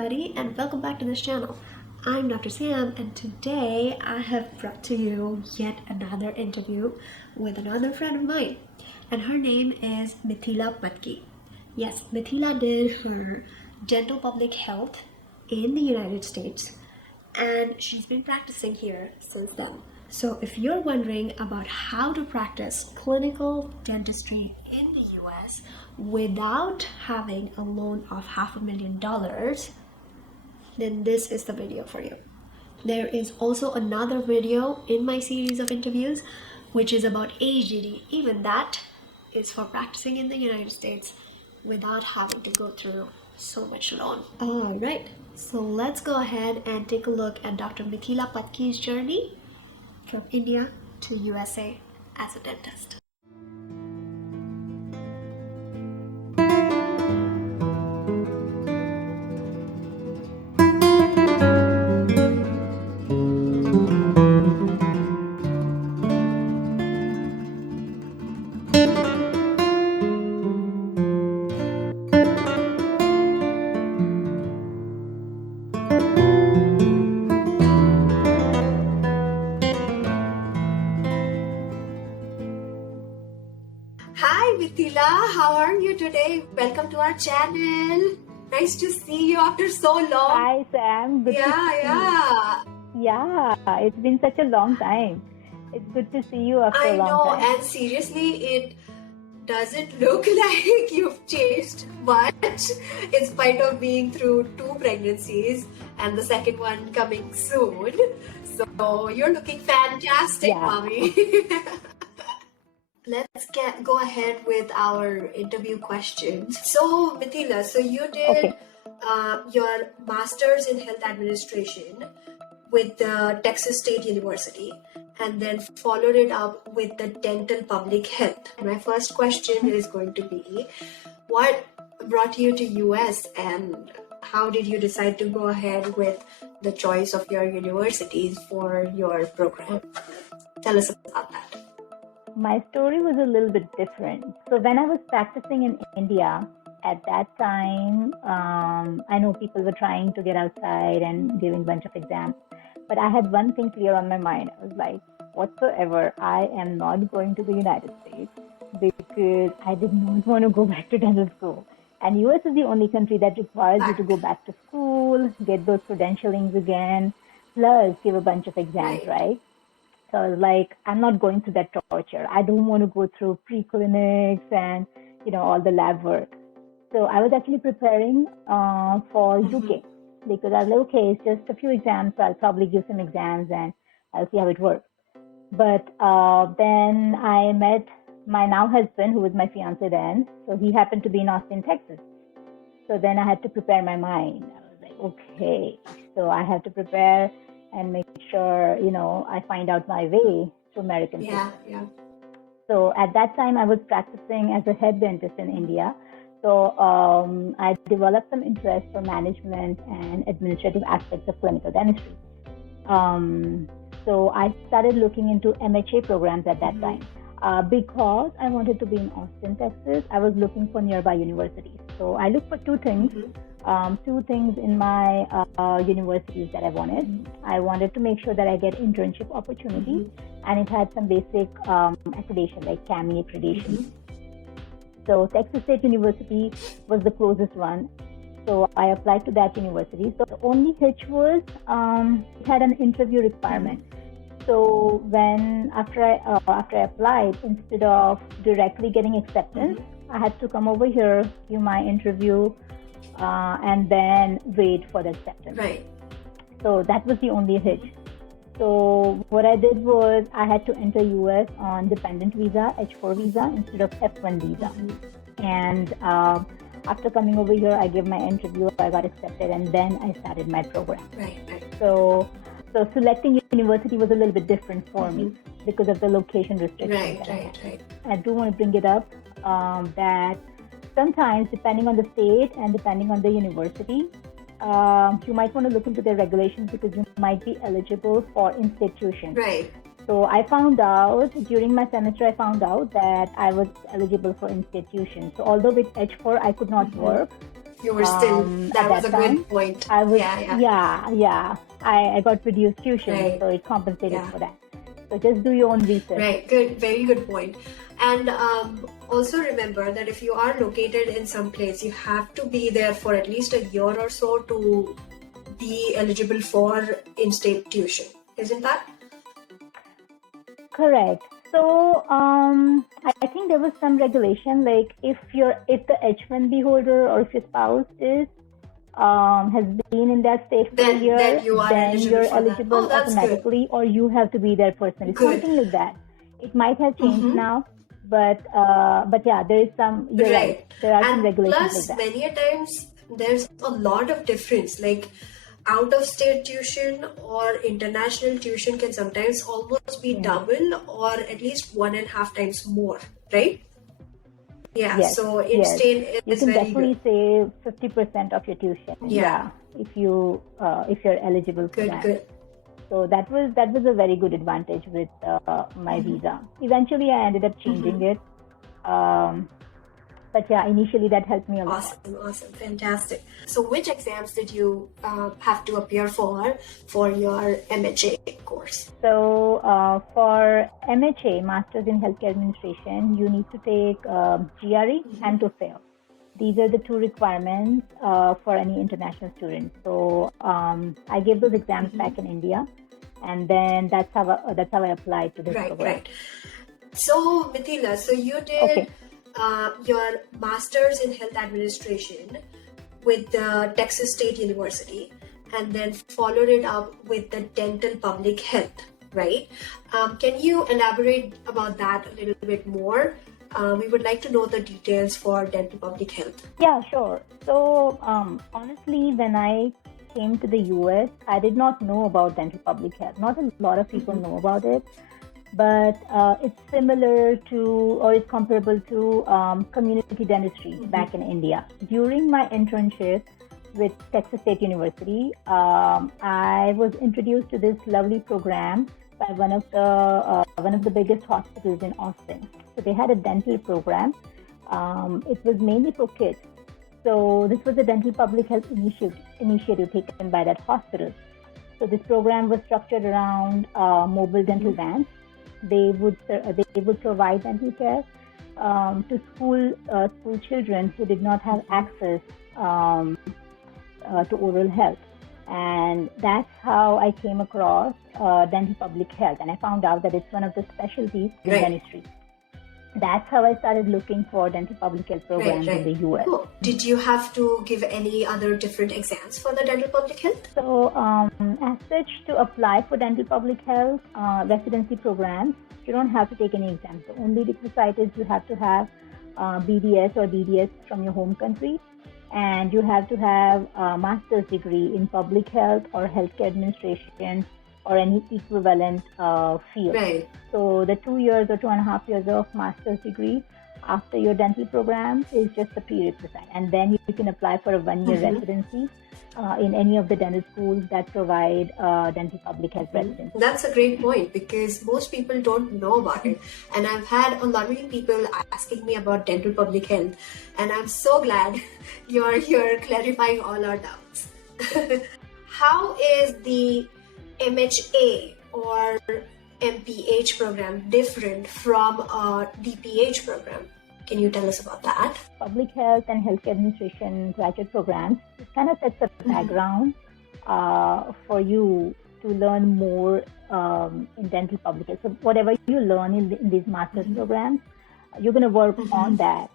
everybody, and welcome back to this channel. I'm Dr. Sam, and today I have brought to you yet another interview with another friend of mine, and her name is Mithila Patki. Yes, Mithila did her dental public health in the United States, and she's been practicing here since then. So if you're wondering about how to practice clinical dentistry in the US without having a loan of $500,000, then this is the video for you. There is also another video in my series of interviews which is about HDD. Even that is for practicing in the United States without having to go through so much loan. Alright, so let's go ahead and take a look at Dr. Mithila Patki's journey from India to USA as a dentist. Hi Mithila, how are you today? Welcome to our channel. Nice to see you after so long. Hi Sam. Good to see you. Yeah, it's been such a long time. It's good to see you after a long time. I know, and seriously, it doesn't look like you've changed much in spite of being through 2 pregnancies and the second one coming soon. So you're looking fantastic, mommy. Let's go ahead with our interview questions. So, Mithila, you did your master's in health administration with the Texas State University and then followed it up with the dental public health. My first question is going to be, what brought you to US and how did you decide to go ahead with the choice of your universities for your program? Tell us about that. My story was a little bit different. So when I was practicing in India, at that time, I know people were trying to get outside and giving a bunch of exams. But I had one thing clear on my mind. I was like, whatsoever, I am not going to the United States because I did not want to go back to dental school. And US is the only country that requires you to go back to school, get those credentialings again, plus give a bunch of exams, right? So I was like, I'm not going through that torture. I don't want to go through pre-clinics and, all the lab work. So I was actually preparing for UK because I was like, okay, it's just a few exams. So I'll probably give some exams and I'll see how it works. But then I met my now husband, who was my fiance then. So he happened to be in Austin, Texas. So then I had to prepare my mind. I was like, okay, so I have to prepare and make sure, I find out my way to American system. So at that time, I was practicing as a head dentist in India. So I developed some interest for management and administrative aspects of clinical dentistry. So I started looking into MHA programs at that time. Because I wanted to be in Austin, Texas, I was looking for nearby universities. So I looked for 2 things. 2 things in my universities that I wanted. I wanted to make sure that I get internship opportunities, and it had some basic accreditation like CAMI accreditation. So Texas State University was the closest one. So I applied to that university. So the only hitch was it had an interview requirement. So after I applied, instead of directly getting acceptance, I had to come over here, do my interview, and then wait for the acceptance. Right. So that was the only hitch. So what I did was I had to enter US on dependent visa, H4 visa, instead of F1 visa. And after coming over here, I gave my interview, I got accepted, and then I started my program. Right. So selecting university was a little bit different for me because of the location restrictions. Right. I do want to bring it up that sometimes, depending on the state and depending on the university, you might want to look into their regulations because you might be eligible for institution. Right. So I found out during my semester, that I was eligible for institution. So although with H4 I could not work, You were still, that was a good point. I was, yeah. I got reduced tuition, right. So it compensated for that. So just do your own research. Right, good, very good point. And also remember that if you are located in some place, you have to be there for at least a year or so to be eligible for in-state tuition. Isn't that? Correct. So I think there was some regulation, like if the H-1B holder or if your spouse has been in that state for a year, then you're eligible automatically, or you have to be there personally. Good. Something like that. It might have changed now, but yeah, there is some. You're right. There are some regulations plus, like that. Many a times there's a lot of difference. Like out-of-state tuition or international tuition can sometimes almost be double or at least 1.5 times more, right? Yeah, yes, so in-state is very good. You can definitely save 50% of your tuition. Yeah, if you're eligible for that. Good. So that was a very good advantage with my visa. Eventually, I ended up changing it. But yeah, initially that helped me a lot. Awesome, fantastic. So which exams did you have to appear for your MHA course? So for MHA, Masters in Healthcare Administration, you need to take GRE and TOEFL. These are the two requirements for any international student. So I gave those exams back in India, and then that's how I applied to this program. Right. So Mithila, so you did your Masters in Health Administration with the Texas State University, and then followed it up with the Dental Public Health, right? Can you elaborate about that a little bit more? We would like to know the details for Dental Public Health. Yeah, sure. So honestly, when I came to the US, I did not know about Dental Public Health. Not a lot of people know about it, but it's similar to, or it's comparable to community dentistry back in India. During my internship with Texas State University, I was introduced to this lovely program by one of the biggest hospitals in Austin. So they had a dental program. It was mainly for kids. So this was a dental public health initiative taken by that hospital. So this program was structured around mobile dental vans. They would provide dental care to school children who did not have access to oral health. And that's how I came across dental public health, and I found out that it's one of the specialties in dentistry. That's how I started looking for dental public health programs in the US. Cool. Did you have to give any other different exams for the dental public health? So as such, to apply for dental public health residency programs, you don't have to take any exams. The only requisite is you have to have BDS or DDS from your home country, and you have to have a master's degree in public health or healthcare administration or any equivalent field. Right. So the 2 years or 2.5 years of master's degree after your dental program is just a prerequisite. And then you can apply for a 1-year residency in any of the dental schools that provide dental public health residency. That's a great point, because most people don't know about it. And I've had a lot of people asking me about dental public health. And I'm so glad you're here clarifying all our doubts. How is the MHA or MPH program different from a DPH program? Can you tell us about that? Public health and healthcare administration graduate programs, it kind of sets a background for you to learn more in dental public health. So whatever you learn in these master's programs, you're going to work on that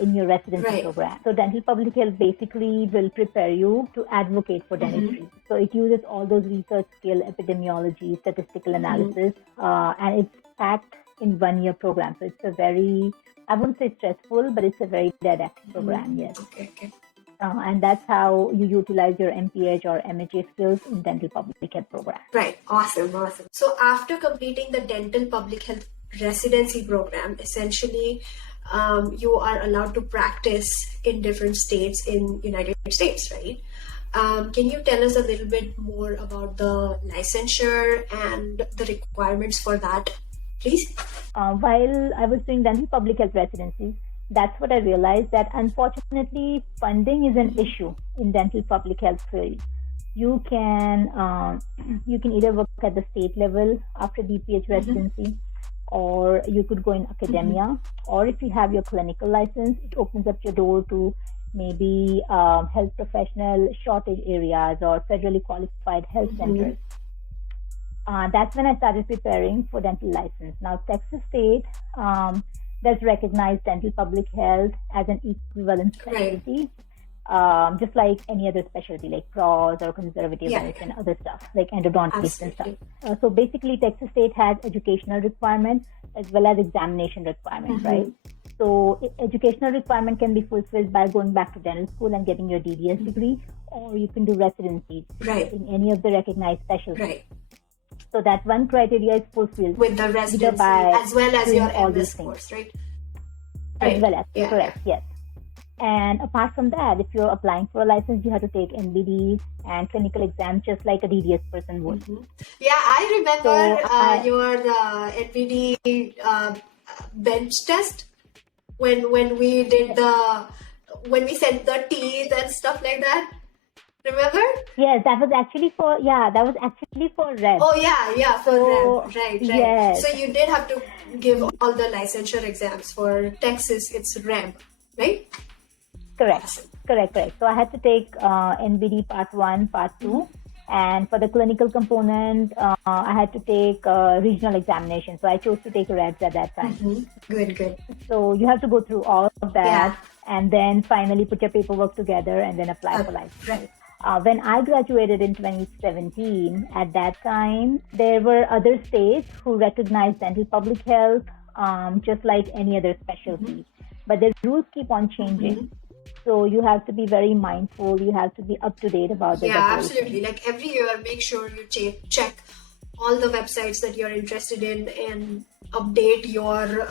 in your residency program. So dental public health basically will prepare you to advocate for dentistry. So it uses all those research skill, epidemiology, statistical analysis, and it's packed in 1-year program. So it's a very, I wouldn't say stressful, but it's a very didactic program, yes. Okay. And that's how you utilize your MPH or MHA skills in dental public health program. Right, awesome. So after completing the dental public health residency program, essentially, you are allowed to practice in different states in United States, right? Can you tell us a little bit more about the licensure and the requirements for that, please? While I was doing dental public health residencies, that's what I realized, that unfortunately funding is an issue in dental public health field. You can either work at the state level after DPH residency, or you could go in academia, or if you have your clinical license, it opens up your door to maybe health professional shortage areas or federally qualified health centers. That's when I started preparing for dental license. Now, Texas State does recognize dental public health as an equivalent specialty, just like any other specialty, like pros or conservative medicine, other stuff, like endodontics and stuff. So basically, Texas State has educational requirements as well as examination requirements, right? So educational requirement can be fulfilled by going back to dental school and getting your DDS degree, or you can do residency in any of the recognized specialties. So that one criteria is fulfilled with the residency as well as your MS course, right? As well as, correct, yes. And apart from that, if you're applying for a license, you have to take NBD and clinical exams just like a DDS person would. Yeah, I remember your NBD bench test when we did when we sent the teeth and stuff like that. Remember? Yes, that was actually for REB. Oh yeah, for REB, right. Yes. So you did have to give all the licensure exams. For Texas, it's REB, right? Correct. So I had to take NBD Part 1, Part 2, and for the clinical component, I had to take regional examination. So I chose to take REBs at that time. Good. So you have to go through all of that and then finally put your paperwork together and then apply for license. Right. When I graduated in 2017, at that time, there were other states who recognized dental public health just like any other specialty. But the rules keep on changing. So you have to be very mindful. You have to be up to date about the absolutely. Like every year, make sure you check all the websites that you're interested in and update your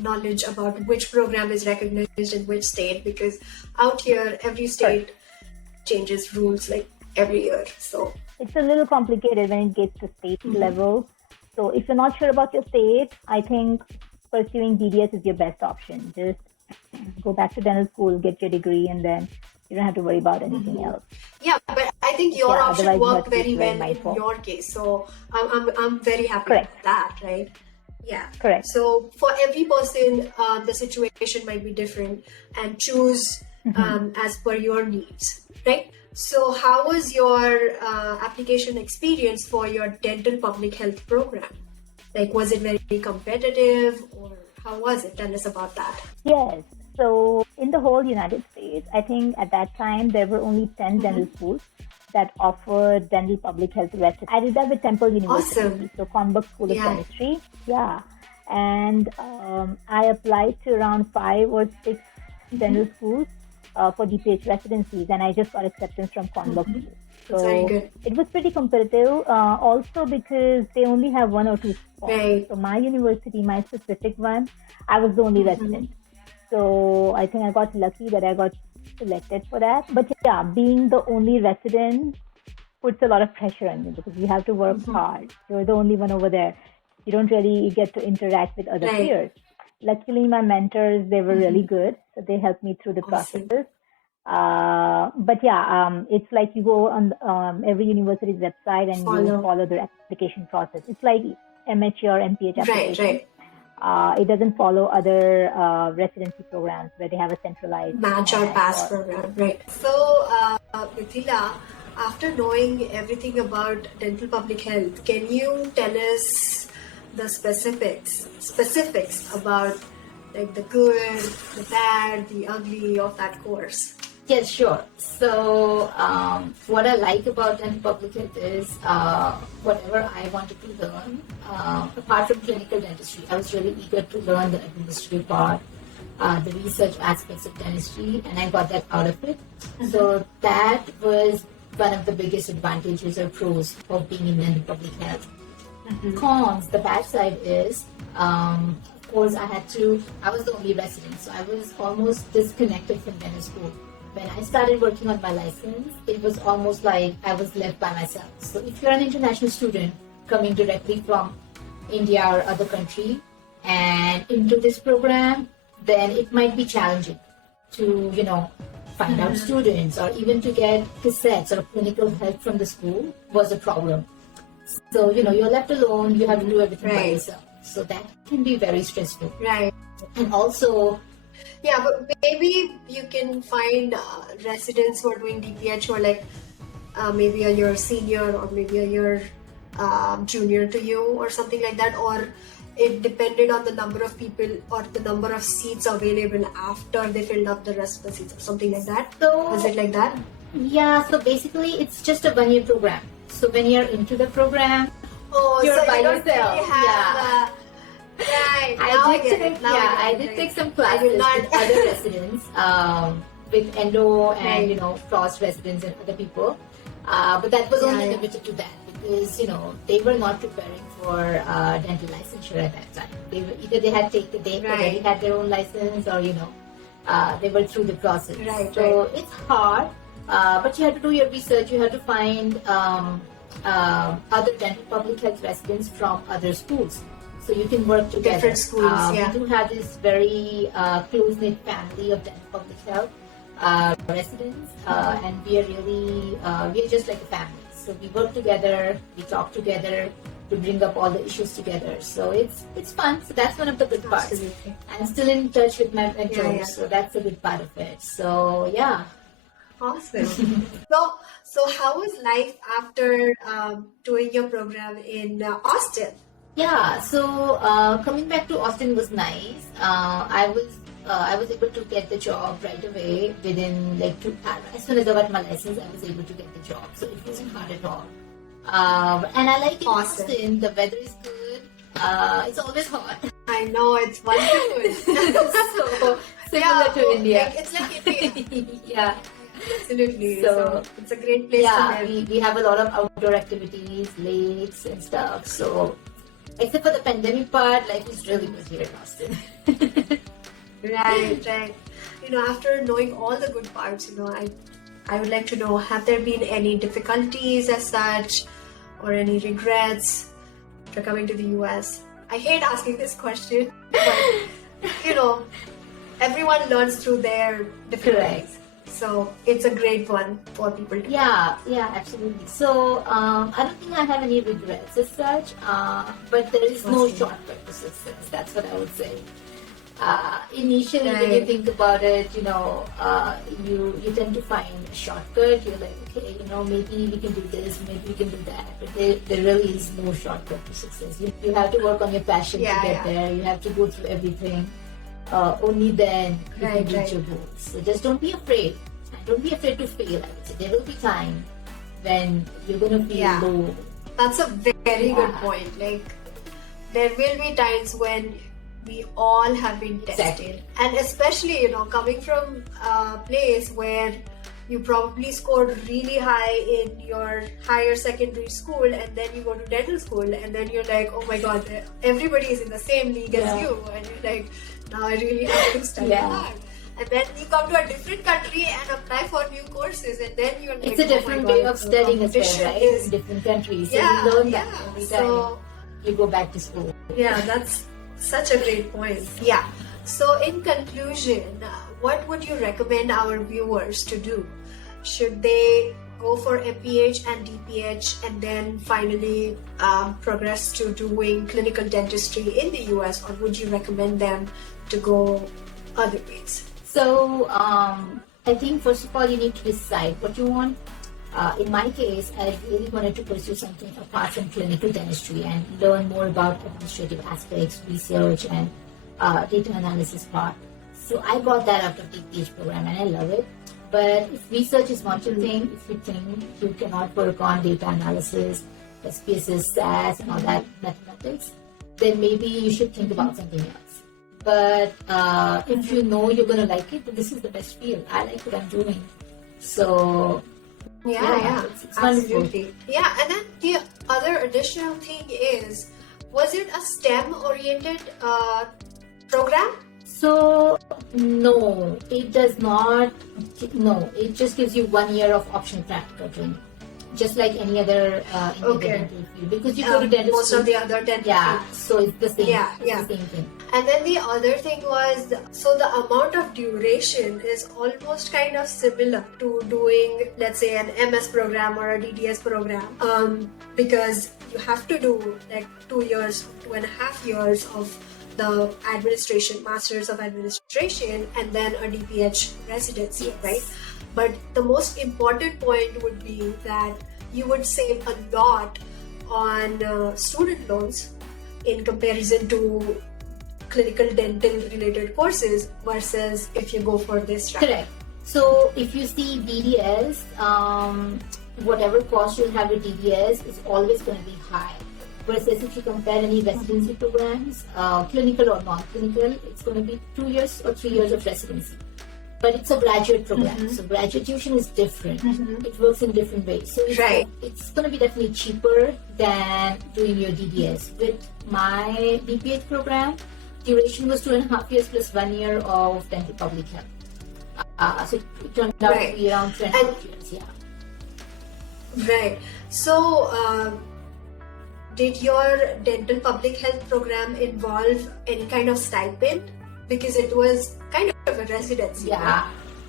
knowledge about which program is recognized in which state, because out here, every state changes rules like every year. So it's a little complicated when it gets to state level. So if you're not sure about your state, I think pursuing DDS is your best option. Just go back to dental school, get your degree, and then you don't have to worry about anything else. Yeah, but I think your option worked very well in your case. So I'm very happy with that, right? Yeah. Correct. So for every person, the situation might be different, and choose as per your needs, right? So how was your application experience for your dental public health program? Like, was it very competitive, or how was it? Tell us about that. Yes. So in the whole United States, I think at that time there were only 10 dental schools that offered dental public health residency. I did that with Temple University, so Conbuck School of Dentistry. Yeah. And I applied to around 5 or 6 dental schools for DPH residencies, and I just got acceptance from Conbuck School. So it was pretty competitive, also because they only have 1 or 2 spots. Right. So my university, my specific one, I was the only resident. So I think I got lucky that I got selected for that. But yeah, being the only resident puts a lot of pressure on you because you have to work hard. You're the only one over there. You don't really get to interact with other peers. Luckily, my mentors, they were really good. So they helped me through the processes. But yeah, it's like you go on every university's website and you follow their application process. It's like MHA or DPH application. Right. It doesn't follow other residency programs where they have a centralized match or pass program. Right. So, Mithila, after knowing everything about dental public health, can you tell us the specifics about like the good, the bad, the ugly of that course? Yes, sure. So what I like about dental public health is whatever I wanted to learn, apart from clinical dentistry, I was really eager to learn the administrative part, the research aspects of dentistry, and I got that out of it. So that was one of the biggest advantages or pros of being in dental public health. Cons, the bad side is, of course, I was the only resident, so I was almost disconnected from dental school. When I started working on my license, it was almost like I was left by myself. So if you're an international student coming directly from India or other country and into this program, then it might be challenging to, find out students, or even to get cassettes or clinical help from the school was a problem. So, you're left alone, you have to do everything by yourself. So that can be very stressful. Right. And also, yeah, but maybe you can find residents who are doing DPH who are like maybe a year senior or maybe a year junior to you or something like that, or it depended on the number of people or the number of seats available after they filled up the rest of the seats or something like that. So, was it like that? Yeah, so basically it's just a 1-year program. So when you're into the program, you're so by you don't yourself. really have, right. I did take some classes with other residents, with endo and cross residents and other people. But that was only limited to that because they were not preparing for dental licensure at that time. They already had their own license, or they were through the process. So it's hard, but you have to do your research. You have to find other dental public health residents from other schools, so you can work together. Different schools. We do have this very close-knit family of dental public health residents, and we are just like a family. So we work together, we talk together to bring up all the issues together. So it's fun. So that's one of the good parts. Absolutely. I'm still in touch with my mentors, so that's a good part of it. So yeah. Awesome. So how was life after doing your program in Austin? Yeah, so coming back to Austin was nice. I was able to get the job right away within like as soon as I got my license, I was able to get the job. So it wasn't hard at all. And I like it in Austin. The weather is good. It's always hot. I know, it's wonderful. So similar to India. It's like India. Yeah. Absolutely. So it's a great place to live. We have a lot of outdoor activities, lakes and stuff. So except for the pandemic part, life is really good here in Austin. Right. After knowing all the good parts, I would like to know, have there been any difficulties as such or any regrets after coming to the US? I hate asking this question, but everyone learns through their difficulties. So it's a great one for people to Yeah, absolutely. So I don't think I have any regrets as such, but there is no shortcut to success. That's what I would say. Initially, when you think about it, you tend to find a shortcut. You're like, okay, maybe we can do this, maybe we can do that. But there really is no shortcut to success. You have to work on your passion to get there. You have to go through everything. Only then you can reach your goals. So just don't be afraid. Don't be afraid to fail. I would say there will be time when you're going to feel low. That's a very good point. Like, there will be times when we all have been tested. Exactly. And especially, coming from a place where you probably scored really high in your higher secondary school, and then you go to dental school, and then you're like, oh my god, everybody is in the same league as you, and you're like, now I really have to study hard. And then you come to a different country and apply for new courses, and then you're like, it's a different way of studying as well, right? In different countries. So you learn that every time you go back to school. Yeah, that's such a great point. Yeah. So in conclusion, what would you recommend our viewers to do? Should they go for MPH and DPH and then finally progress to doing clinical dentistry in the US, or would you recommend them to go other ways? So I think first of all you need to decide what you want. In my case, I really wanted to pursue something apart from clinical dentistry and learn more about administrative aspects, research, and data analysis part. So I got that out of the DPH program, and I love it. But if research is not your thing, if you think you cannot work on data analysis, SPSS, SAS, and all that mathematics, then maybe you should think about something else. But if you know you're going to like it, then this is the best field. I like what I'm doing. So it's absolutely. wonderful. Yeah, and then the other additional thing is, was it a STEM-oriented program? So, no, it does not. No, it just gives you 1 year of optional practical training. just like any other in the dental field, because you go to dental most school, of the other dental fields. so it's the same. Yeah, it's yeah. the same thing. And then the other thing was, so the amount of duration is almost kind of similar to doing, let's say, an MS program or a DDS program, because you have to do like 2 years, 2.5 years of the administration, Masters of Administration, and then a DPH residency, right? But the most important point would be that you would save a lot on student loans in comparison to clinical dental related courses versus if you go for this route. Correct. So if you see DDS, whatever cost you'll have with DDS is always going to be high. Versus if you compare any residency programs, clinical or non-clinical, it's going to be 2 years or 3 years of residency. But it's a graduate program, so graduate tuition is different. It works in different ways. So it's going to be definitely cheaper than doing your DDS. With my DPH program, duration was 2.5 years plus 1 year of dental public health. So it turned out to be around 2.5 years, yeah. Right. So, did your dental public health program involve any kind of stipend? Because it was kind of a residency, right?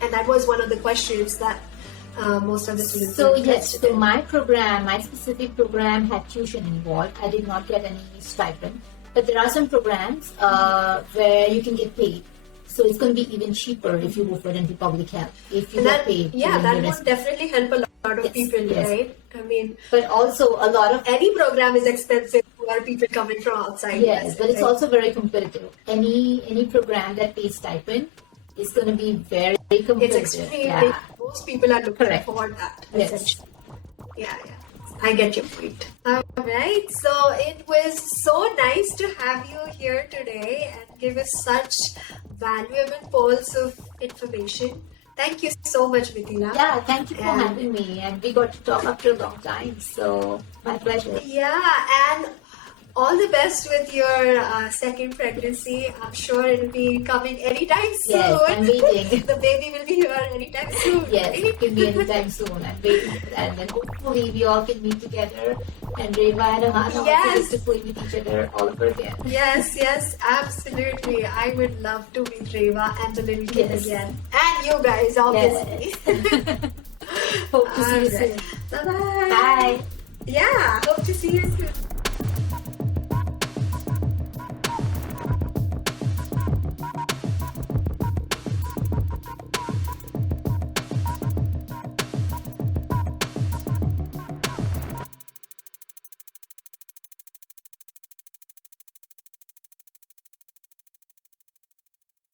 And that was one of the questions that most of the students. So yes, so my specific program had tuition involved. I did not get any stipend, but there are some programs where you can get paid. So it's going to be even cheaper if you go for dental public health. If you get paid. Yeah, that would definitely help a lot of people, right? I mean, but also a lot of any program is expensive for people coming from outside. Yes, but it's also very competitive. Any program that pays stipend is going to be very competitive. It's extremely. Most people are looking for that. Yes. Yeah. I get your point. Alright, so it was so nice to have you here today and give us such valuable pearls of information. Thank you so much, Mithila. Yeah, thank you for having me, and we got to talk after a long time, so my pleasure. Yeah, and all the best with your second pregnancy. I'm sure it'll be coming anytime soon. Yes, I'm waiting. The baby will be here anytime soon. Yes, it will be anytime soon. I'm waiting for that. And then hopefully we all can meet together and Reva and Ahana to play with each other all over again. Yes, absolutely. I would love to meet Reva and the little kid again. And you guys, obviously. Hope to see you soon. Bye-bye. Bye. Yeah, hope to see you soon.